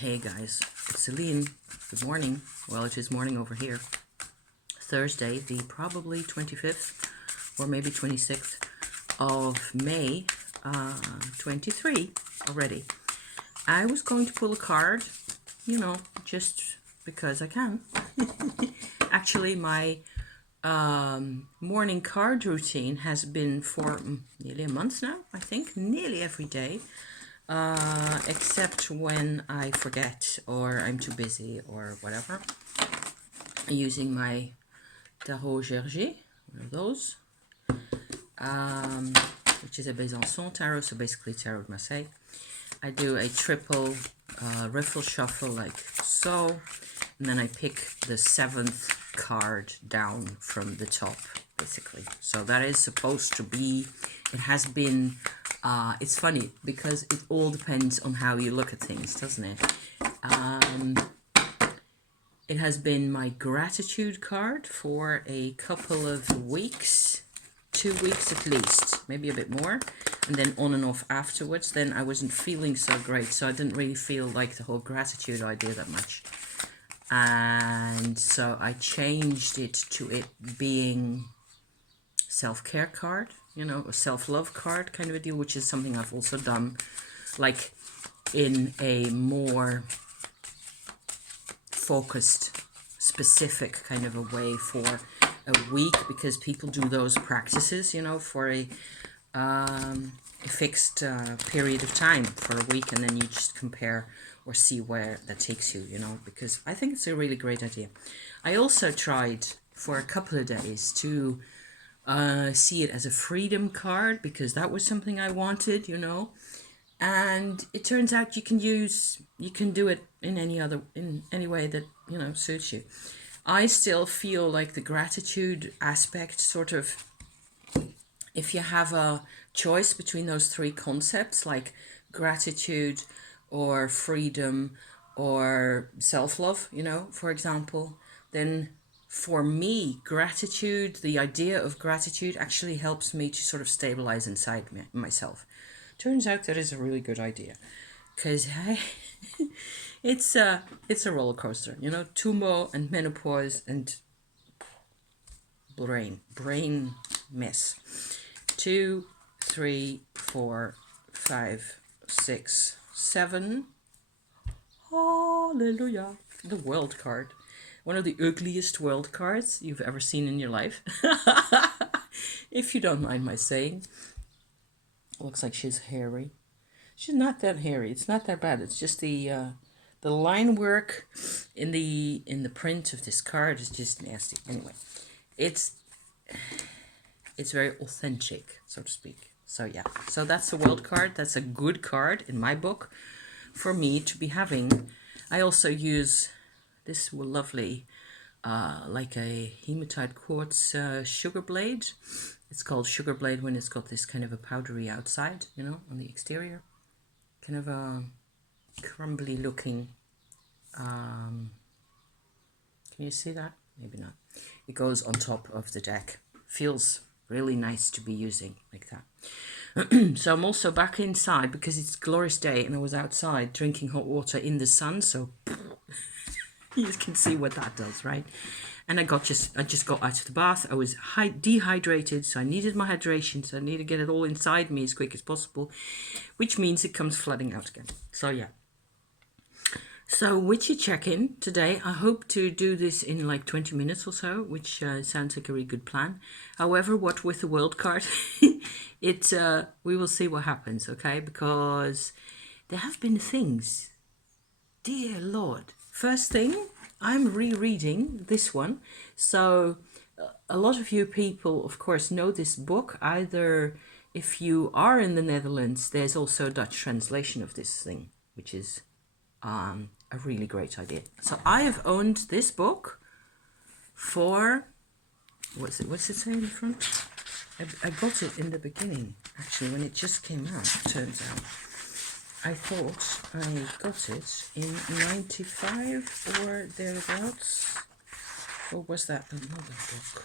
Hey guys, it's Celine. Good morning. Well, it is morning over here. Thursday, the probably 25th or maybe 26th of May, 23 already. I was going to pull a card, just because I can. Actually, my morning card routine has been for nearly a month now, I think, nearly every day. Except when I forget or I'm too busy or whatever. I'm using my Tarot Gerger, one of those, which is a Besançon tarot, so basically Tarot de Marseille. I do a triple riffle shuffle like so, and then I pick the 7th card down from the top, basically. So that is supposed to be, it has been, it's funny because it all depends on how you look at things, doesn't it? It has been my gratitude card for a couple of weeks, 2 weeks at least, maybe a bit more, and then on and off afterwards. Then I wasn't feeling so great, so I didn't really feel like the whole gratitude idea that much. And so I changed it to it being self-care card, a self-love card kind of a deal, which is something I've also done like in a more focused, specific kind of a way for a week, because people do those practices, for a fixed period of time for a week, and then you just compare or see where that takes you, because I think it's a really great idea. I also tried for a couple of days to see it as a freedom card, because that was something I wanted, and it turns out you can do it in any way that, suits you. I still feel like the gratitude aspect sort of, if you have a choice between those three concepts, like gratitude or freedom or self-love, for example, then for me, gratitude, the idea of gratitude actually helps me to sort of stabilize inside myself. Turns out that is a really good idea, because it's a roller coaster, tumor and menopause and brain mess. 2, 3, 4, 5, 6, 7. Hallelujah. The world card. One of the ugliest world cards you've ever seen in your life. If you don't mind my saying. Looks like she's hairy. She's not that hairy. It's not that bad. It's just the line work in the print of this card is just nasty. Anyway, it's very authentic, so to speak. So yeah, so that's a world card. That's a good card in my book for me to be having. I also use this lovely, like a hematite quartz sugar blade. It's called sugar blade when it's got this kind of a powdery outside, on the exterior. Kind of a crumbly looking, can you see that? Maybe not. It goes on top of the deck. Feels really nice to be using like that. So I'm also back inside because it's a glorious day, and I was outside drinking hot water in the sun, so you can see what that does, right? And I just got out of the bath. I was dehydrated, so I needed my hydration, so I need to get it all inside me as quick as possible, which means it comes flooding out again. So yeah. So Witchy Check-in today. I hope to do this in like 20 minutes or so, which sounds like a really good plan. However, what with the world card, we will see what happens, okay? Because there have been things. Dear Lord. First thing, I'm rereading this one. So a lot of you people, of course, know this book. Either if you are in the Netherlands, there's also a Dutch translation of this thing, which is a really great idea. So I have owned this book for, what's it say in the front? I got it in the beginning, actually, when it just came out, turns out. I thought I got it in 95 or thereabouts. Or was that another book?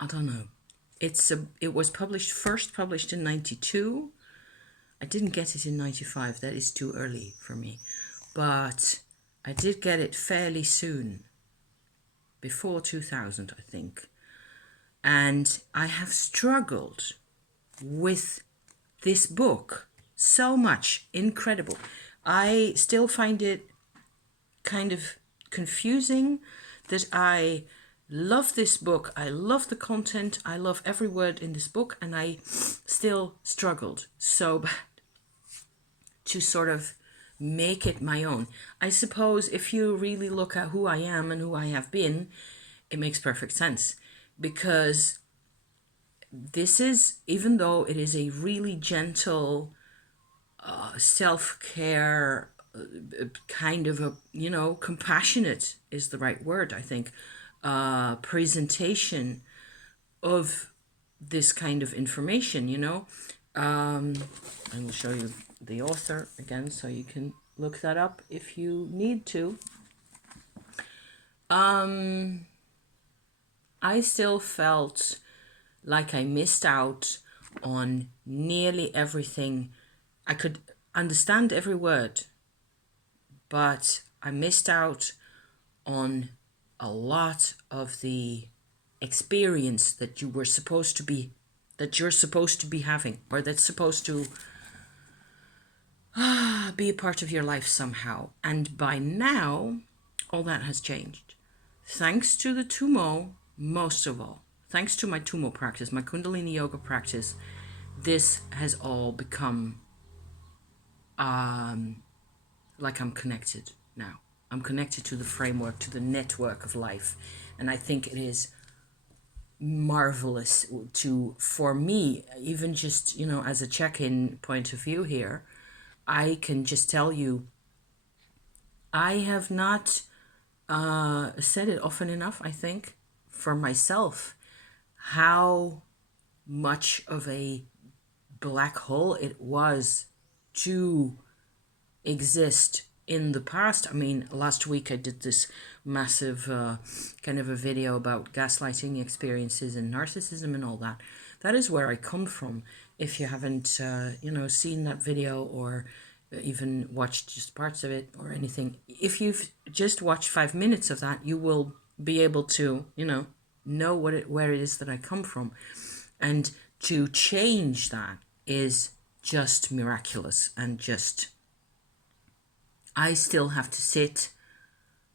I don't know. It was first published in 92. I didn't get it in 95. That is too early for me. But I did get it fairly soon, before 2000, I think. And I have struggled with this book so much. Incredible. I still find it kind of confusing that I love this book. I love the content. I love every word in this book. And I still struggled so bad to sort of make it my own. I suppose if you really look at who I am and who I have been, it makes perfect sense. Because this is, even though it is a really gentle self-care kind of a, compassionate is the right word, I think, presentation of this kind of information, I will show you the author again so you can look that up if you need to. I still felt like I missed out on nearly everything. I could understand every word, but I missed out on a lot of the experience that you're supposed to be having, or that's supposed to be a part of your life somehow. And by now, all that has changed. Thanks to the Tumo, most of all. Thanks to my Tumo practice, my Kundalini Yoga practice, this has all become like I'm connected now. I'm connected to the framework, to the network of life. And I think it is marvelous for me, even just, as a check-in point of view here, I can just tell you, I have not said it often enough, I think, for myself, how much of a black hole it was to exist in the past. I mean, last week I did this massive kind of a video about gaslighting experiences and narcissism and all that. That is where I come from. If you haven't, seen that video or even watched just parts of it or anything, if you've just watched 5 minutes of that, you will be able to, know where it is that I come from. And to change that is just miraculous, and just, I still have to sit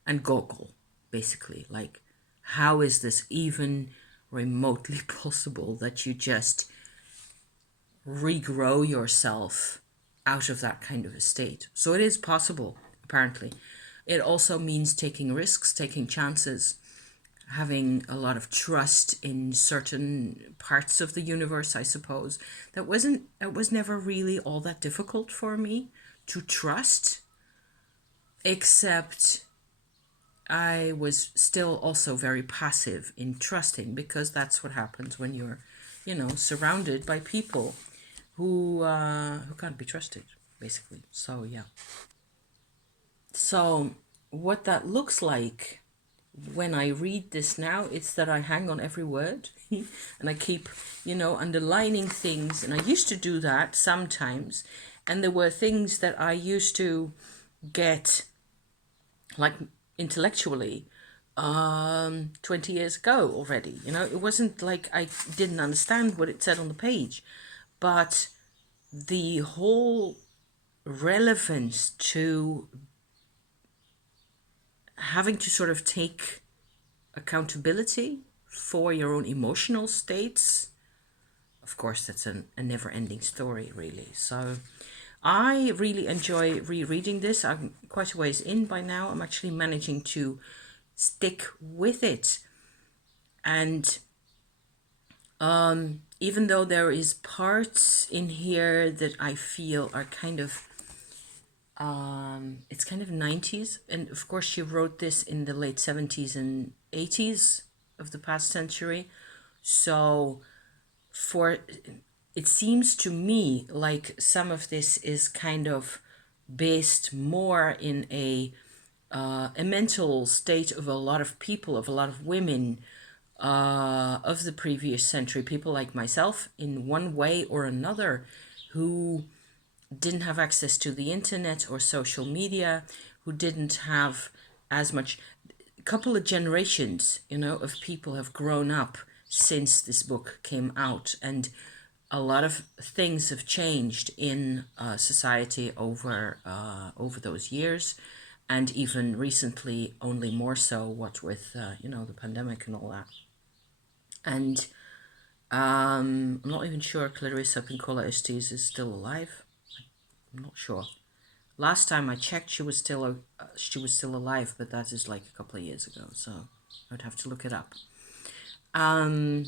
and goggle, basically. Like, how is this even remotely possible that you just regrow yourself out of that kind of a state? So it is possible, apparently. It also means taking risks, taking chances, having a lot of trust in certain parts of the universe, I suppose. It was never really all that difficult for me to trust, except I was still also very passive in trusting, because that's what happens when you're, surrounded by people who can't be trusted, basically. So, yeah. So, what that looks like when I read this now, it's that I hang on every word and I keep, underlining things. And I used to do that sometimes. And there were things that I used to get, like, intellectually 20 years ago already. It wasn't like I didn't understand what it said on the page, but the whole relevance to having to sort of take accountability for your own emotional states, of course, that's a never-ending story, really. So I really enjoy rereading this. I'm quite a ways in by now. I'm actually managing to stick with it. And even though there is parts in here that I feel are kind of, it's kind of 90s. And of course, she wrote this in the late 70s and 80s of the past century. So it seems to me like some of this is kind of based more in a mental state of a lot of people, of a lot of women of the previous century, people like myself in one way or another, who didn't have access to the internet or social media, who didn't have as much. A couple of generations, of people have grown up since this book came out, and a lot of things have changed in society over those years, and even recently, only more so. What with the pandemic and all that, and I'm not even sure Clarissa Pinkola Estes is still alive. I'm not sure. Last time I checked, she was still alive, but that is like a couple of years ago, so I'd have to look it up. Um,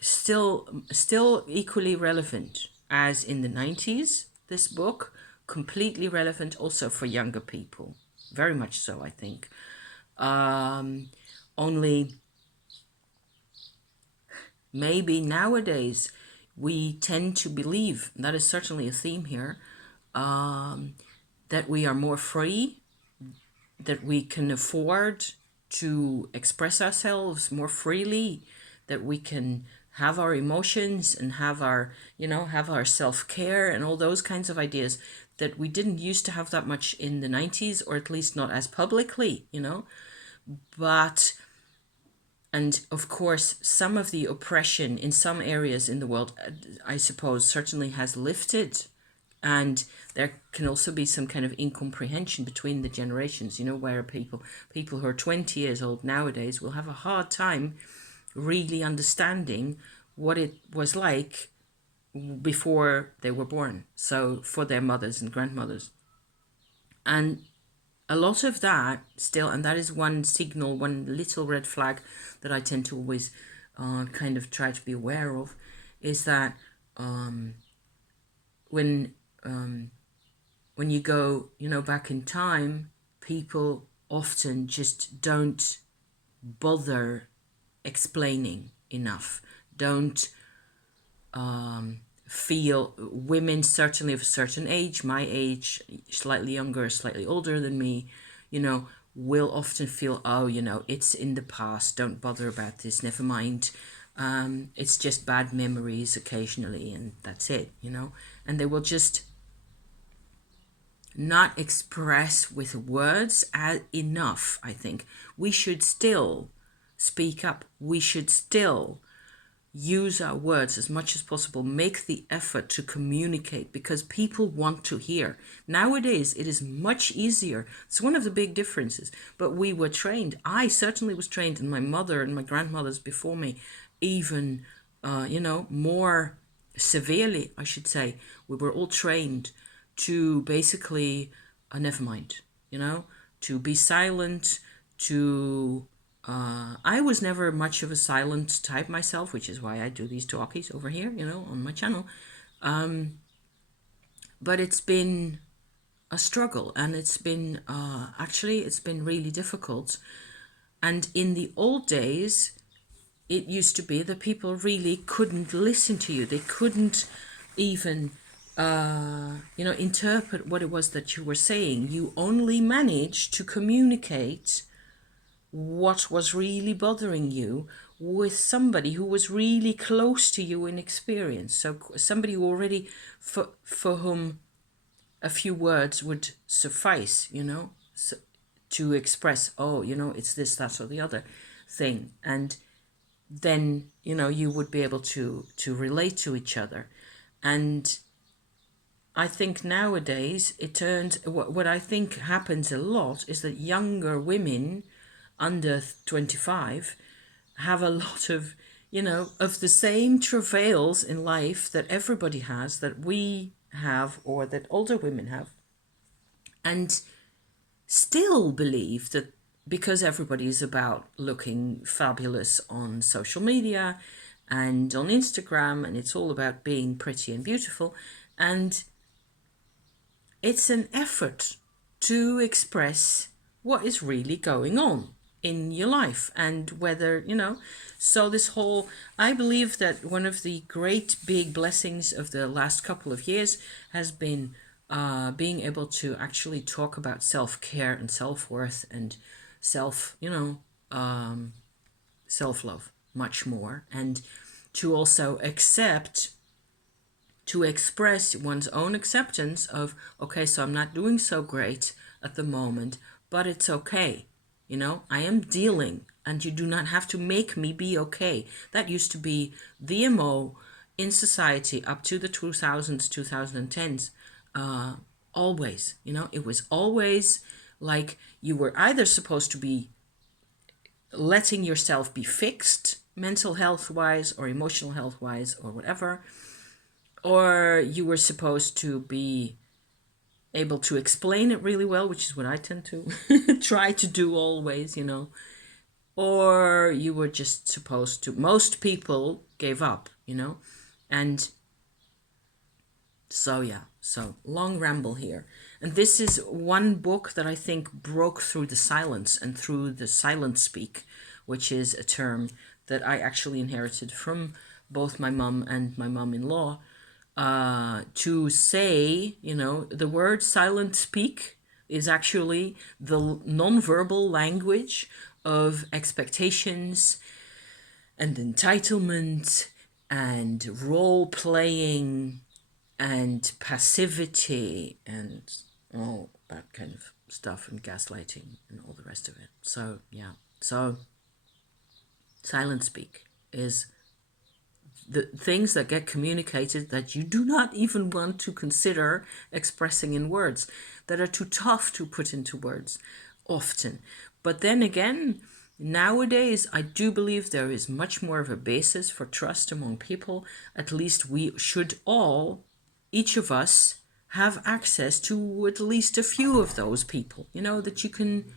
still equally relevant as in the 90s. This book, completely relevant also for younger people, very much so, I think. Only maybe nowadays we tend to believe, that is certainly a theme here, that we are more free, that we can afford to express ourselves more freely, that we can have our emotions and have our self-care and all those kinds of ideas that we didn't used to have that much in the 90s, or at least not as publicly. But and of course, some of the oppression in some areas in the world, I suppose, certainly has lifted. And there can also be some kind of incomprehension between the generations, where people who are 20 years old nowadays will have a hard time really understanding what it was like before they were born. So for their mothers and grandmothers. And a lot of that still, and that is one signal, one little red flag that I tend to always kind of try to be aware of, is that when when you go, back in time, people often just don't bother explaining enough, don't feel. Women certainly of a certain age, my age, slightly younger, slightly older than me, will often feel, oh, it's in the past, don't bother about this, never mind. It's just bad memories occasionally, and that's it. And they will just not express with words enough, I think. We should still speak up. We should still use our words as much as possible, make the effort to communicate, because people want to hear. Nowadays, it is much easier. It's one of the big differences. But we were trained. I certainly was trained, and my mother and my grandmothers before me, even, more severely, I should say. We were all trained to basically, never mind, to be silent, to I was never much of a silent type myself, which is why I do these talkies over here, on my channel. But it's been a struggle, and it's been it's been really difficult. And in the old days, it used to be that people really couldn't listen to you. They couldn't even interpret what it was that you were saying. You only managed to communicate what was really bothering you with somebody who was really close to you in experience. So somebody who already, for whom a few words would suffice, so, to express, oh, it's this, that, or the other thing. And then, you would be able to relate to each other. And I think nowadays it turns, what I think happens a lot is that younger women under 25 have a lot of, of the same travails in life that everybody has, that we have, or that older women have, and still believe that because everybody is about looking fabulous on social media and on Instagram, and it's all about being pretty and beautiful, and it's an effort to express what is really going on in your life, and whether, so this whole, I believe that one of the great big blessings of the last couple of years has been being able to actually talk about self-care and self-worth and self-love much more, and to also accept to express one's own acceptance of, okay, so I'm not doing so great at the moment, but it's okay. You know, I am dealing, and you do not have to make me be okay. That used to be the MO in society up to the 2000s, 2010s. Always, you know, it was always like you were either supposed to be letting yourself be fixed mental health wise or emotional health wise or whatever, or you were supposed to be able to explain it really well, which is what I tend to try to do always, you know, or you were just supposed to, most people gave up, you know, and so yeah, so long ramble here. And this is one book that I think broke through the silence and through the silent speak, which is a term that I actually inherited from both my mum and my mum-in-law, to say, you know, the word silent speak is actually the nonverbal language of expectations and entitlement and role playing and passivity and all that kind of stuff, and gaslighting and all the rest of it. So yeah, so silent speak is the things that get communicated that you do not even want to consider expressing in words, that are too tough to put into words often. But then again, nowadays I do believe there is much more of a basis for trust among people. At least we should all, each of us, have access to at least a few of those people, you know, that you can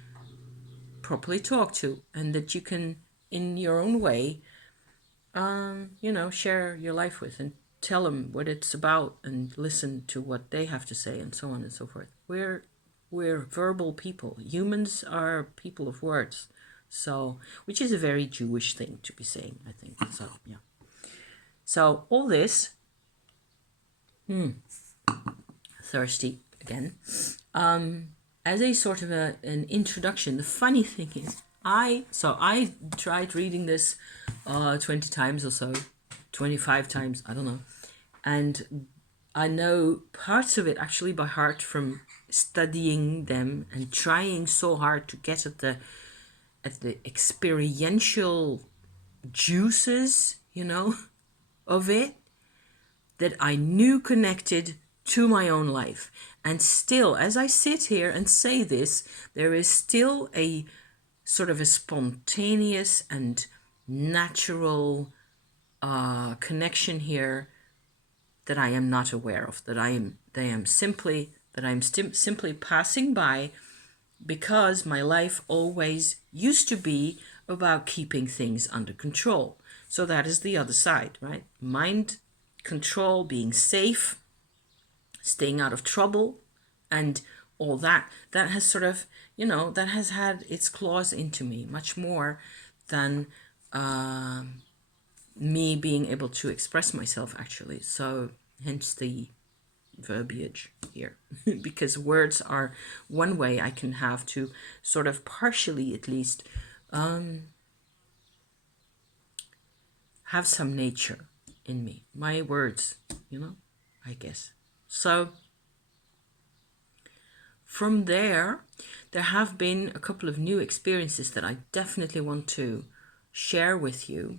properly talk to, and that you can, in your own way, you know, share your life with, and tell them what it's about, and listen to what they have to say, and so on and so forth. We're verbal people. Humans are people of words. So, which is a very Jewish thing to be saying, I think. So, yeah. So, all this, thirsty again, as a sort of an introduction. The funny thing is, I tried reading this 20 times or so, 25 times, I don't know. And I know parts of it actually by heart from studying them and trying so hard to get at the experiential juices, you know, of it, that I knew connected to my own life. And still, as I sit here and say this, there is still a sort of a spontaneous and natural connection here that I am not aware of, that I'm simply passing by, because my life always used to be about keeping things under control. So that is the other side, right? Mind control, being safe, staying out of trouble, and all that has sort of, you know, that has had its claws into me much more than me being able to express myself, actually. So hence the verbiage here. Because words are one way I can have to sort of partially, at least, have some nature in me. My words, you know, I guess. So from there have been a couple of new experiences that I definitely want to share with you.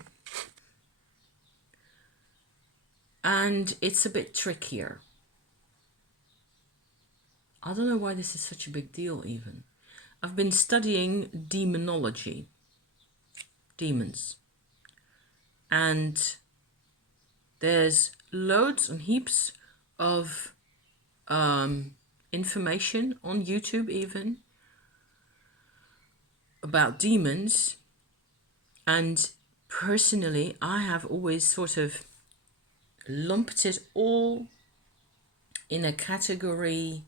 And it's a bit trickier. I don't know why this is such a big deal even. I've been studying demonology, demons. And there's loads and heaps of information on YouTube even about demons. And personally, I have always sort of lumped it all in a category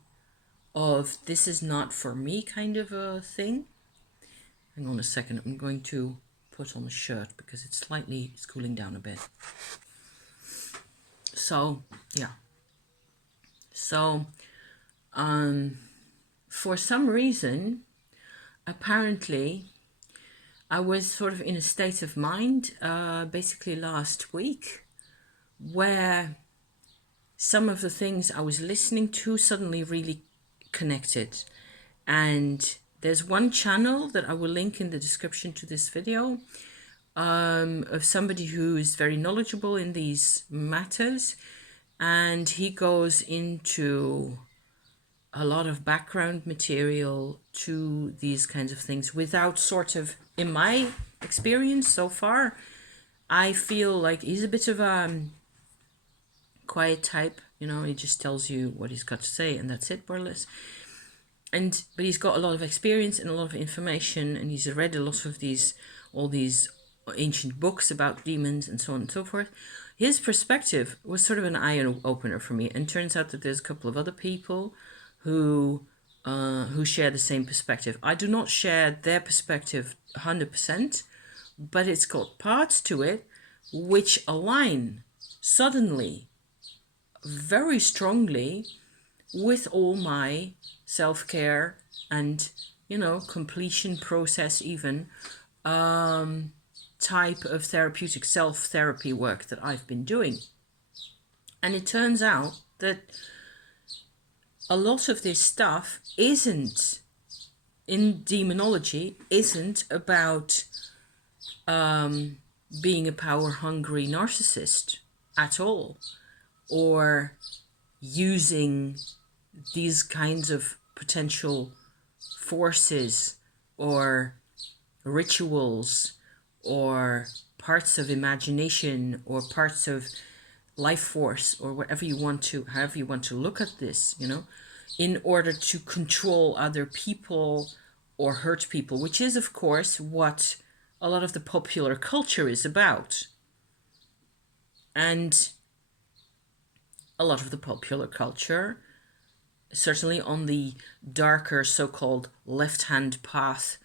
of this is not for me kind of a thing. Hang on a second, I'm going to put on a shirt because it's cooling down a bit. So, yeah. So, for some reason, apparently, I was sort of in a state of mind, basically last week, where some of the things I was listening to suddenly really connected. And there's one channel that I will link in the description to this video, of somebody who is very knowledgeable in these matters. And he goes into a lot of background material to these kinds of things without sort of, in my experience so far, I feel like he's a bit of a quiet type, you know, he just tells you what he's got to say and that's it, more or less. But he's got a lot of experience and a lot of information, and he's read a lot of all these ancient books about demons and so on and so forth. His perspective was sort of an eye opener for me, and turns out that there's a couple of other people who share the same perspective. I do not share their perspective 100%, but it's got parts to it which align suddenly very strongly with all my self-care and, you know, completion process even, type of therapeutic self-therapy work that I've been doing. And it turns out that a lot of this stuff isn't, in demonology, isn't about being a power-hungry narcissist at all, or using these kinds of potential forces or rituals or parts of imagination or parts of life force or whatever you want to, however you want to look at this, you know, in order to control other people or hurt people, which is, of course, what a lot of the popular culture is about. And a lot of the popular culture, certainly on the darker so-called left-hand path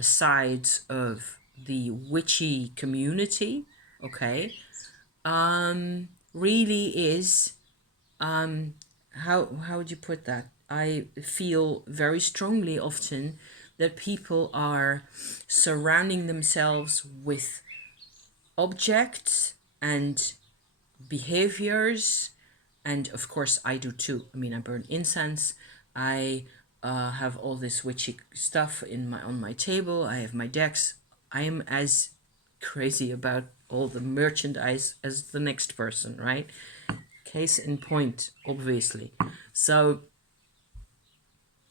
sides of the witchy community, okay, really is, how would you put that? I feel very strongly often that people are surrounding themselves with objects and behaviors, and of course I do too. I mean, I burn incense, I have all this witchy stuff on my table, I have my decks. I am as crazy about all the merchandise as the next person, right? Case in point, obviously. So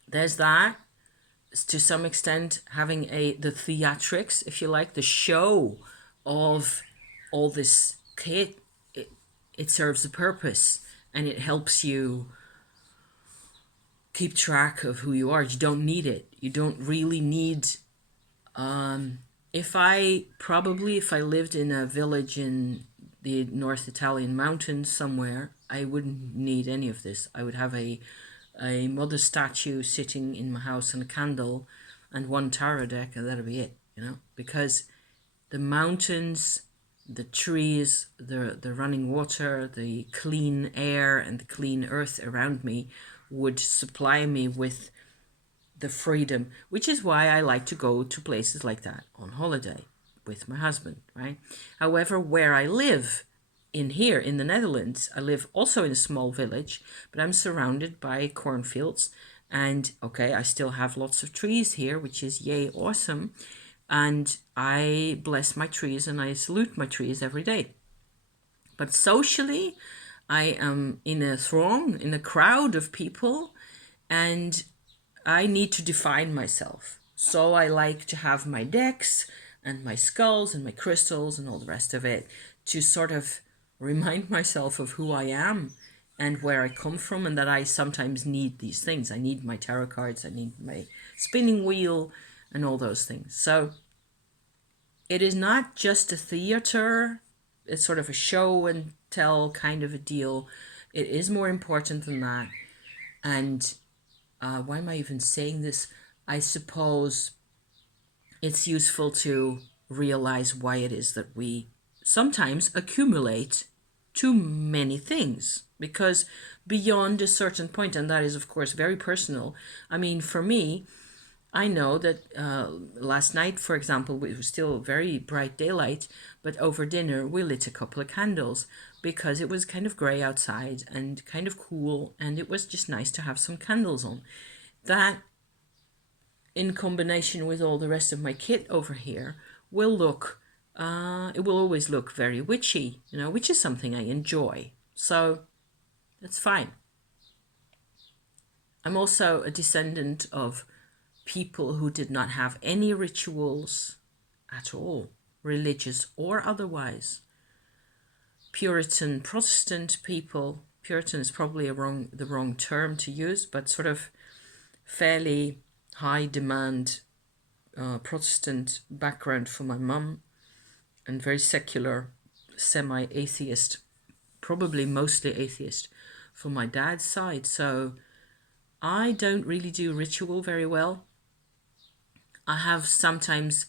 there's that. To some extent, having the theatrics, if you like, the show of all this kit, it serves a purpose, and it helps you keep track of who you are. You don't need it. You don't really need, if I lived in a village in the North Italian mountains somewhere, I wouldn't need any of this. I would have a mother statue sitting in my house and a candle and one tarot deck, and that'll be it, you know, because the mountains, the trees, the running water, the clean air and the clean earth around me would supply me with the freedom, which is why I like to go to places like that on holiday with my husband, right? However, where I live here in the Netherlands, I live also in a small village, but I'm surrounded by cornfields, and okay, I still have lots of trees here, which is yay awesome. And I bless my trees and I salute my trees every day. But socially, I am in a throng, in a crowd of people, and I need to define myself. So I like to have my decks and my skulls and my crystals and all the rest of it to sort of remind myself of who I am and where I come from, and that I sometimes need these things. I need my tarot cards, I need my spinning wheel and all those things. So it is not just a theater, it's sort of a show and tell kind of a deal. It is more important than that. And why am I even saying this? I suppose it's useful to realize why it is that we sometimes accumulate too many things, because beyond a certain point, and that is of course very personal. I mean, for me, I know that last night, for example, it was still very bright daylight, but over dinner we lit a couple of candles because it was kind of grey outside and kind of cool, and it was just nice to have some candles on. That, in combination with all the rest of my kit over here, will look, it will always look very witchy, which is something I enjoy. So that's fine. I'm also a descendant of people who did not have any rituals at all, religious or otherwise. Puritan Protestant people, Puritan is probably the wrong term to use, but sort of fairly high demand Protestant background for my mum, and very secular, semi-atheist, probably mostly atheist for my dad's side. So I don't really do ritual very well. I have sometimes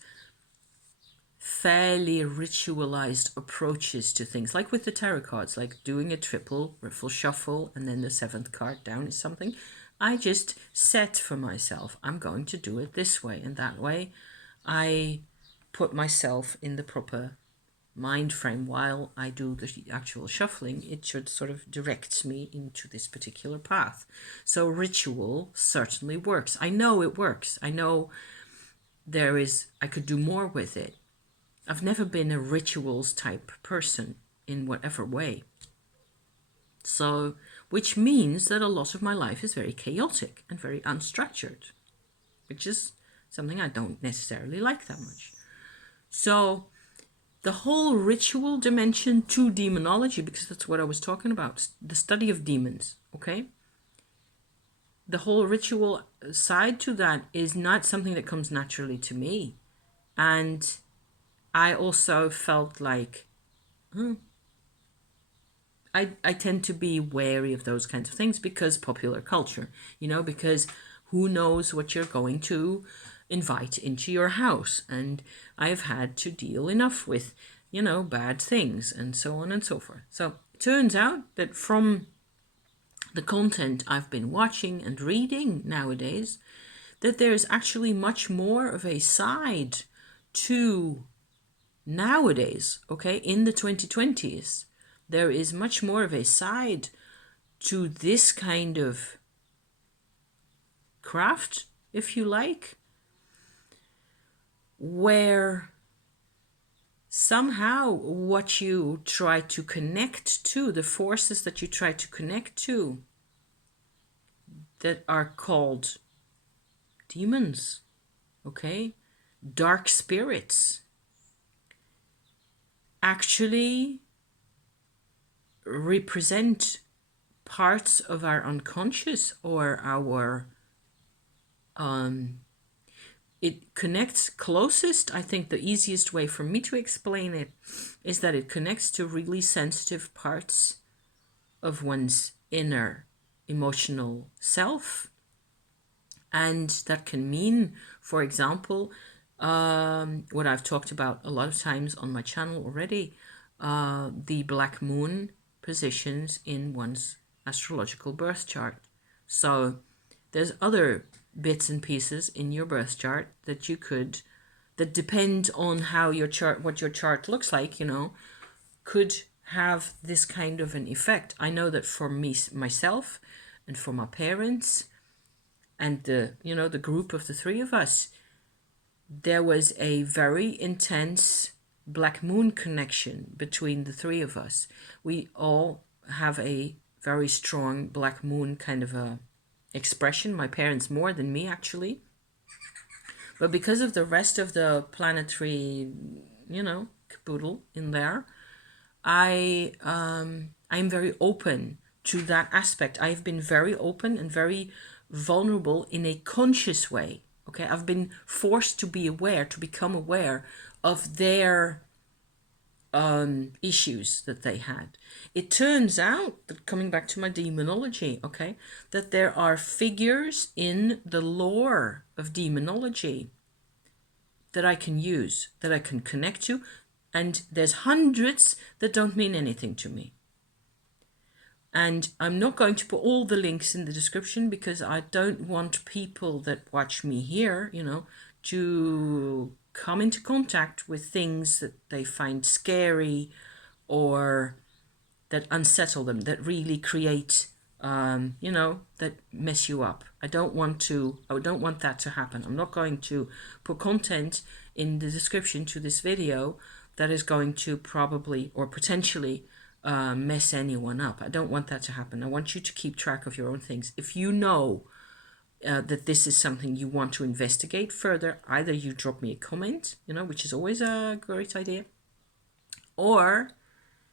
fairly ritualized approaches to things, like with the tarot cards, like doing a triple riffle shuffle and then the seventh card down is something I just set for myself. I'm going to do it this way, and that way I put myself in the proper mind frame while I do the actual shuffling. It should sort of direct me into this particular path. So ritual certainly works. I know it works. I know I could do more with it. I've never been a rituals type person in whatever way. So, which means that a lot of my life is very chaotic and very unstructured, which is something I don't necessarily like that much. So, the whole ritual dimension to demonology, because that's what I was talking about, the study of demons, okay? The whole ritual side to that is not something that comes naturally to me. And I also felt like, I tend to be wary of those kinds of things because popular culture, because who knows what you're going to invite into your house. And I've had to deal enough with, bad things and so on and so forth. So it turns out that from the content I've been watching and reading nowadays, that there's actually much more of a side to nowadays, okay, in the 2020s, there is much more of a side to this kind of craft, if you like, where somehow what you try to connect to, the forces that you try to connect to, that are called demons, okay, dark spirits, actually represent parts of our unconscious or our it connects closest. I think the easiest way for me to explain it is that it connects to really sensitive parts of one's inner emotional self. And that can mean, for example, what I've talked about a lot of times on my channel already, the black moon positions in one's astrological birth chart. So there's other bits and pieces in your birth chart that that depend on how your chart, what your chart looks like, could have this kind of an effect. I know that for me, myself, and for my parents, and the group of the three of us, there was a very intense black moon connection between the three of us. We all have a very strong black moon kind of a expression. My parents more than me, actually. But because of the rest of the planetary, caboodle in there, I'm very open to that aspect. I've been very open and very vulnerable in a conscious way. Okay, I've been forced to be aware, to become aware of their issues that they had. It turns out that, coming back to my demonology, okay, that there are figures in the lore of demonology that I can use, that I can connect to, and there's hundreds that don't mean anything to me. And I'm not going to put all the links in the description because I don't want people that watch me here, you know, to come into contact with things that they find scary or that unsettle them, that really create, you know, that mess you up. I don't want that to happen. I'm not going to put content in the description to this video that is going to probably or potentially mess anyone up. I don't want that to happen. I want you to keep track of your own things. If you know that this is something you want to investigate further, either you drop me a comment, you know, which is always a great idea, or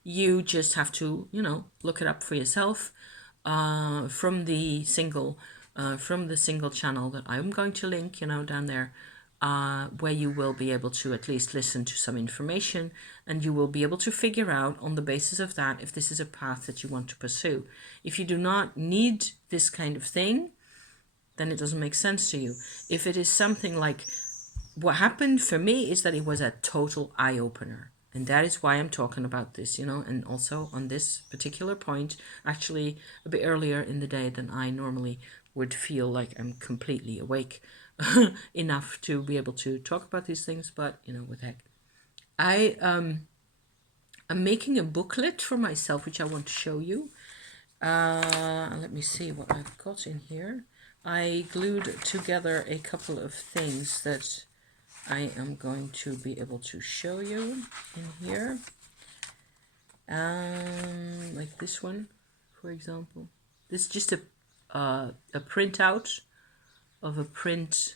you just have to, you know, look it up for yourself from the single channel that I'm going to link, you know, down there, where you will be able to at least listen to some information, and you will be able to figure out on the basis of that if this is a path that you want to pursue. If you do not need this kind of thing, then it doesn't make sense to you. If it is something like what happened for me, is that it was a total eye-opener. And that is why I'm talking about this, you know, and also on this particular point, actually a bit earlier in the day than I normally would feel like I'm completely awake enough to be able to talk about these things. But, you know, what the heck. I'm making a booklet for myself, which I want to show you. Let me see what I've got in here. I glued together a couple of things that I am going to be able to show you in here. Like this one, for example. This is just a printout of a print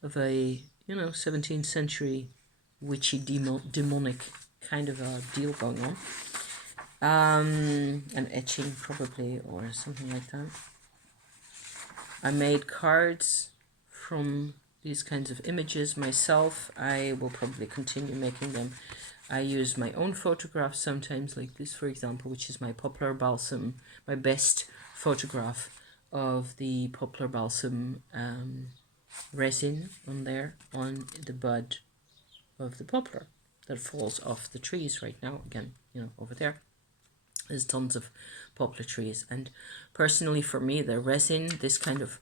of a, you know, 17th century witchy demonic kind of a deal going on. An etching probably, or something like that. I made cards from these kinds of images myself. I will probably continue making them. I use my own photographs sometimes, like this, for example, which is my poplar balsam, my best photograph of the poplar balsam resin on there, on the bud of the poplar that falls off the trees right now. Again, you know, over there. There's tons of poplar trees, and personally for me, the resin, this kind of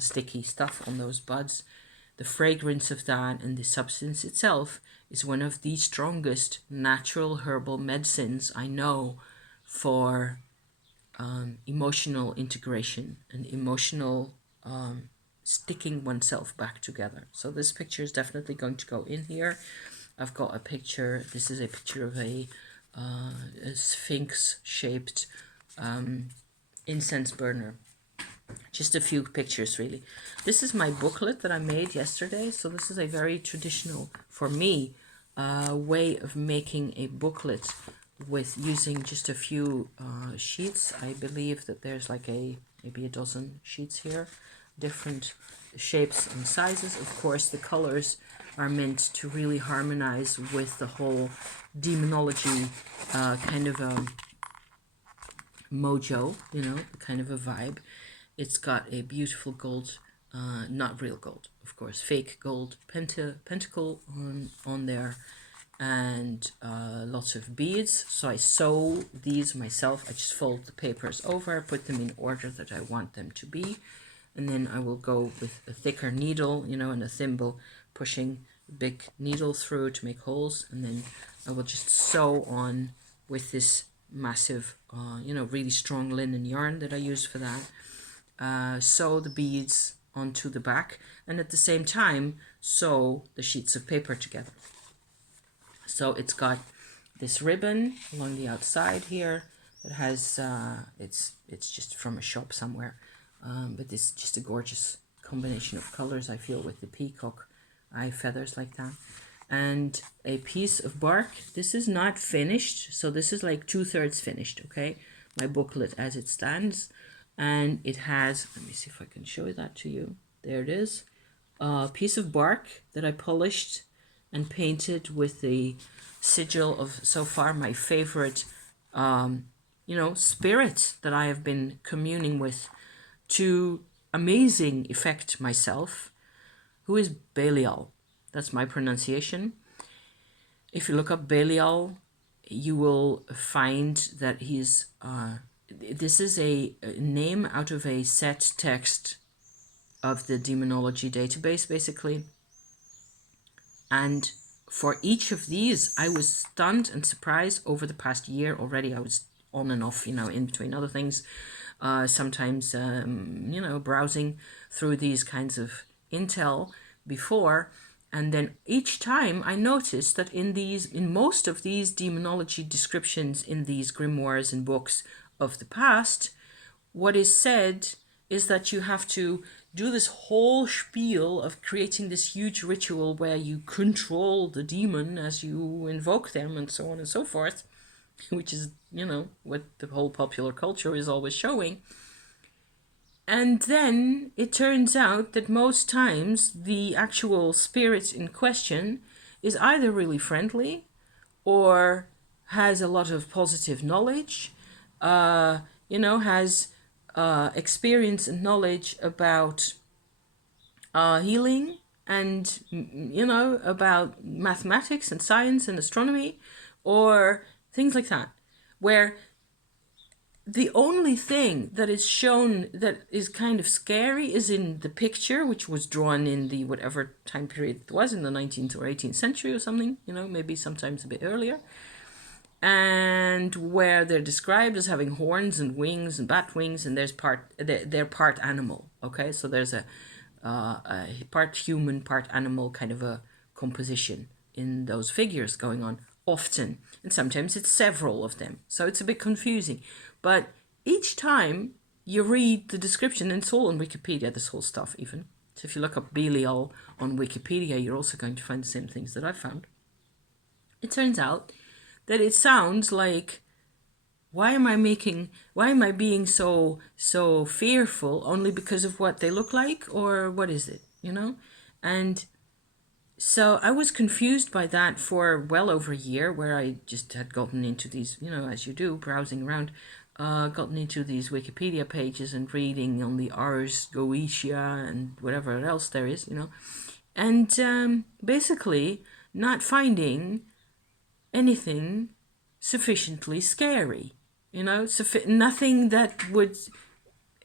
sticky stuff on those buds, the fragrance of that and the substance itself is one of the strongest natural herbal medicines I know for emotional integration and emotional sticking oneself back together. So this picture is definitely going to go in here. I've got a picture. This is a picture of a sphinx-shaped incense burner. Just a few pictures, really. This is my booklet that I made yesterday. So this is a very traditional, for me, way of making a booklet with using just a few sheets. I believe that there's like maybe a dozen sheets here, different shapes and sizes. Of course, the colors are meant to really harmonize with the whole demonology kind of mojo, you know, kind of a vibe. It's got a beautiful gold, not real gold, of course, fake gold pentacle on there, and lots of beads. So I sew these myself. I just fold the papers over, put them in order that I want them to be, and then I will go with a thicker needle, you know, and a thimble, pushing the big needle through to make holes, and then I will just sew on with this massive, you know, really strong linen yarn that I use for that. Sew the beads onto the back, and at the same time sew the sheets of paper together. So it's got this ribbon along the outside here that has, it's just from a shop somewhere, but it's just a gorgeous combination of colors, I feel, with the peacock eye feathers like that. And a piece of bark. This is not finished, so this is like 2/3 finished, okay? My booklet as it stands. And it has, let me see if I can show that to you. There it is. A piece of bark that I polished and painted with the sigil of, so far, my favorite, you know, spirit that I have been communing with to amazing effect myself, who is Belial. That's my pronunciation. If you look up Belial, you will find that he's this is a name out of a set text of the demonology database, basically. And for each of these, I was stunned and surprised over the past year already. I was on and off, in between other things, sometimes, browsing through these kinds of intel before. And then each time I noticed that in most of these demonology descriptions in these grimoires and books of the past, what is said is that you have to do this whole spiel of creating this huge ritual where you control the demon as you invoke them and so on and so forth, which is, what the whole popular culture is always showing. And then it turns out that most times the actual spirit in question is either really friendly or has a lot of positive knowledge, has experience and knowledge about healing and, about mathematics and science and astronomy or things like that, where the only thing that is shown that is kind of scary is in the picture, which was drawn in the whatever time period it was, in the 19th or 18th century or something, maybe sometimes a bit earlier, and where they're described as having horns and wings and bat wings, and they're part animal. Okay, so there's a part human, part animal kind of a composition in those figures going on often, and sometimes it's several of them, so it's a bit confusing. But each time you read the description, and it's all on Wikipedia, this whole stuff even. So if you look up Belial on Wikipedia, you're also going to find the same things that I found. It turns out that it sounds like, why am I being so fearful only because of what they look like, or what is it, And so I was confused by that for well over a year, where I just had gotten into these, as you do, browsing around, gotten into these Wikipedia pages and reading on the Ars Goetia and whatever else there is, and basically not finding anything sufficiently scary, nothing that would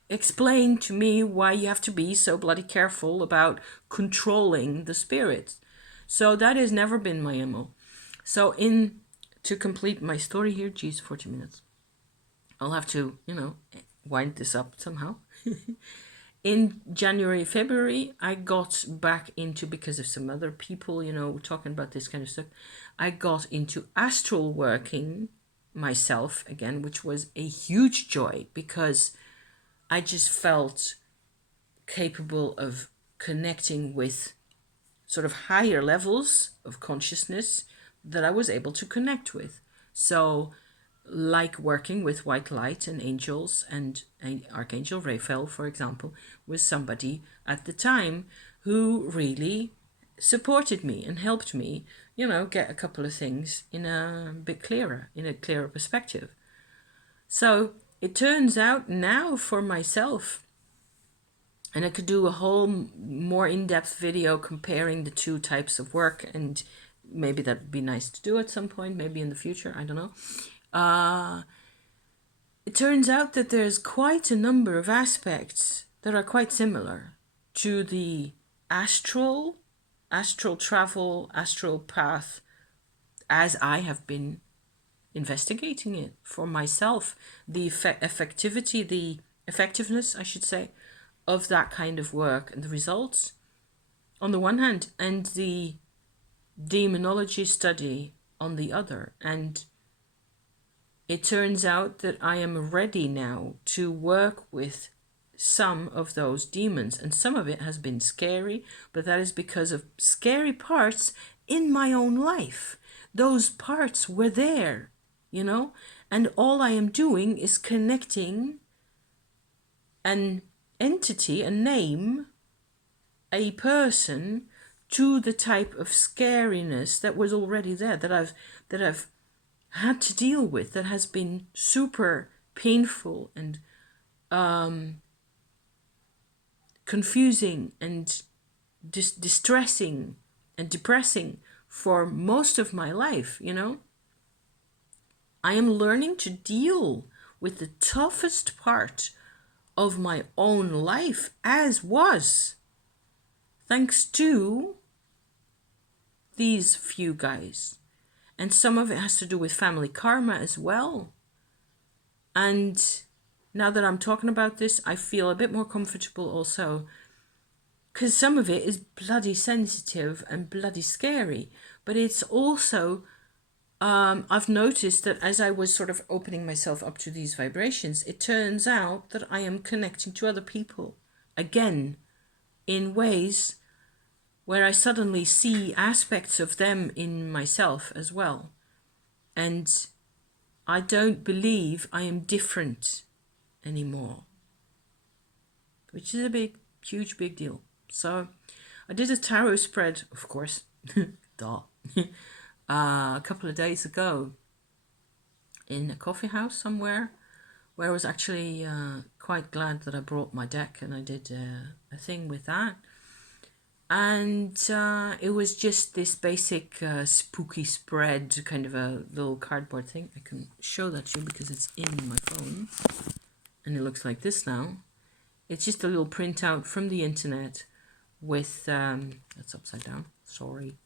explain to me why you have to be so bloody careful about controlling the spirits. So that has never been my MO. So to complete my story here, geez, 40 minutes. I'll have to, wind this up somehow. In January, February, I got back into, because of some other people, talking about this kind of stuff, I got into astral working myself again, which was a huge joy, because I just felt capable of connecting with sort of higher levels of consciousness that I was able to connect with. So, like working with white light and angels, and Archangel Raphael, for example, was somebody at the time who really supported me and helped me, get a couple of things in a clearer perspective. So it turns out now for myself, and I could do a whole more in-depth video comparing the two types of work, and maybe that would be nice to do at some point, maybe in the future, I don't know. It turns out that there's quite a number of aspects that are quite similar to the astral travel, astral path, as I have been investigating it for myself, the effectiveness, I should say, of that kind of work and the results on the one hand, and the demonology study on the other. And it turns out that I am ready now to work with some of those demons, and some of it has been scary, but that is because of scary parts in my own life. Those parts were there, and all I am doing is connecting an entity, a name, a person, to the type of scariness that was already there, that I've had to deal with, that has been super painful and confusing and distressing and depressing for most of my life, I am learning to deal with the toughest part of my own life, as was thanks to these few guys. And some of it has to do with family karma as well. And now that I'm talking about this, I feel a bit more comfortable also, because some of it is bloody sensitive and bloody scary. But it's also, I've noticed that as I was sort of opening myself up to these vibrations, it turns out that I am connecting to other people again in ways where I suddenly see aspects of them in myself as well. And I don't believe I am different anymore, which is a big, huge, big deal. So I did a tarot spread, of course, duh, a couple of days ago in a coffee house somewhere, where I was actually quite glad that I brought my deck and I did a thing with that. And it was just this basic spooky spread, kind of a little cardboard thing. I can show that to you because it's in my phone. And it looks like this now. It's just a little printout from the internet with, that's upside down, sorry,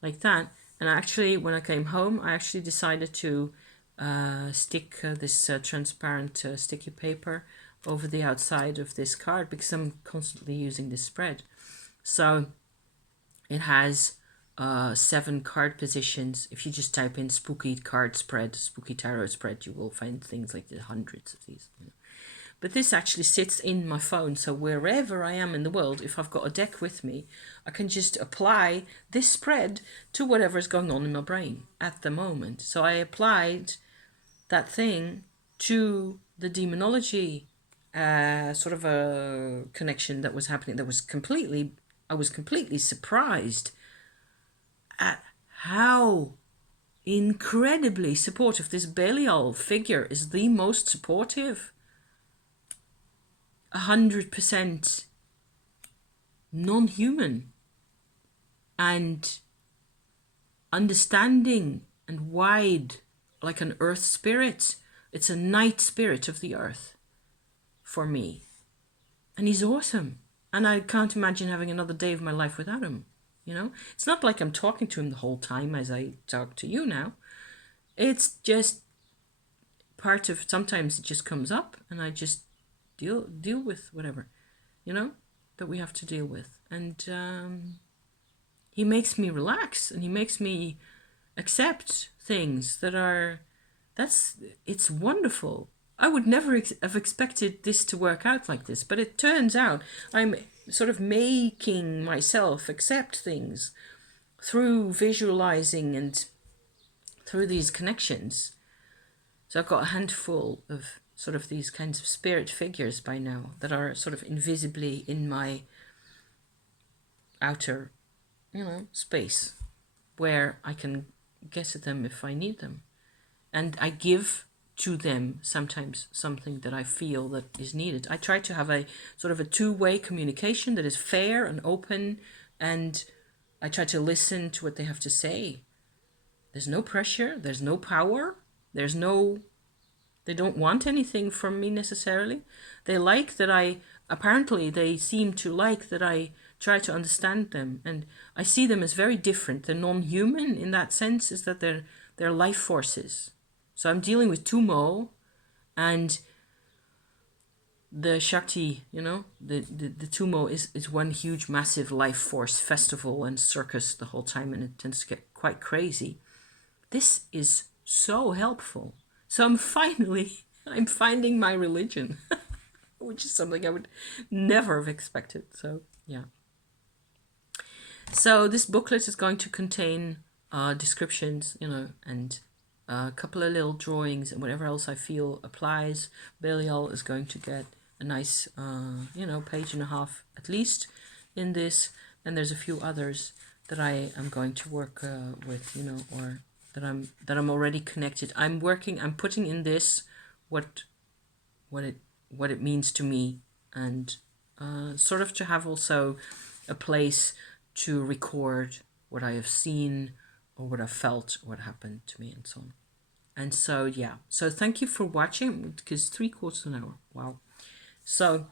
like that. And actually, when I came home, I actually decided to stick this transparent sticky paper over the outside of this card because I'm constantly using this spread. So it has 7 card positions. If you just type in spooky card spread, spooky tarot spread, you will find things like the hundreds of these. But this actually sits in my phone. So wherever I am in the world, if I've got a deck with me, I can just apply this spread to whatever's going on in my brain at the moment. So I applied that thing to the demonology sort of a connection that was happening that was I was completely surprised at how incredibly supportive this Belial figure is. The most supportive, 100% non-human and understanding and wide, like an earth spirit. It's a night spirit of the earth for me, and he's awesome. And I can't imagine having another day of my life without him. It's not like I'm talking to him the whole time as I talk to you now. It's just part of, sometimes it just comes up and I just deal with whatever, that we have to deal with. And he makes me relax and he makes me accept things that are, it's wonderful. I would never have expected this to work out like this, but it turns out I'm sort of making myself accept things through visualizing and through these connections. So I've got a handful of sort of these kinds of spirit figures by now that are sort of invisibly in my outer, space, where I can get at them if I need them. And I give to them sometimes something that I feel that is needed. I try to have a sort of a two-way communication that is fair and open, and I try to listen to what they have to say. There's no pressure, there's no power, they don't want anything from me necessarily. They like that apparently they seem to like that I try to understand them, and I see them as very different. They're non-human in that sense, is that they're life forces. So I'm dealing with Tumo and the Shakti, the Tumo is one huge, massive life force festival and circus the whole time, and it tends to get quite crazy. This is so helpful. So I'm finding my religion, which is something I would never have expected. So, yeah. So this booklet is going to contain descriptions, and a couple of little drawings and whatever else I feel applies. Belial is going to get a nice, page and a half at least in this. And there's a few others that I am going to work with, or that I'm already connected. I'm putting in this what it means to me, and sort of to have also a place to record what I have seen or what I felt, what happened to me, and so on. And so, yeah. So thank you for watching, because 3/4 of an hour. Wow. So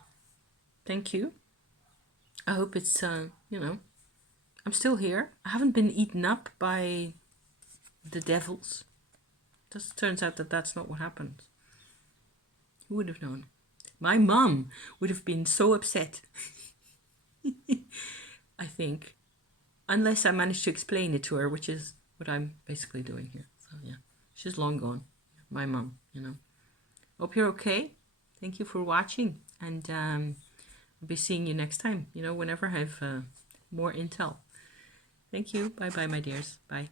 thank you. I hope it's, you know, I'm still here. I haven't been eaten up by the devils. Just turns out that that's not what happened. Who would have known? My mum would have been so upset. I think. Unless I manage to explain it to her, which is what I'm basically doing here. So, yeah. She's long gone. My mum, you know. Hope you're okay. Thank you for watching. And I'll be seeing you next time, you know, whenever I have more intel. Thank you. Bye-bye, my dears. Bye.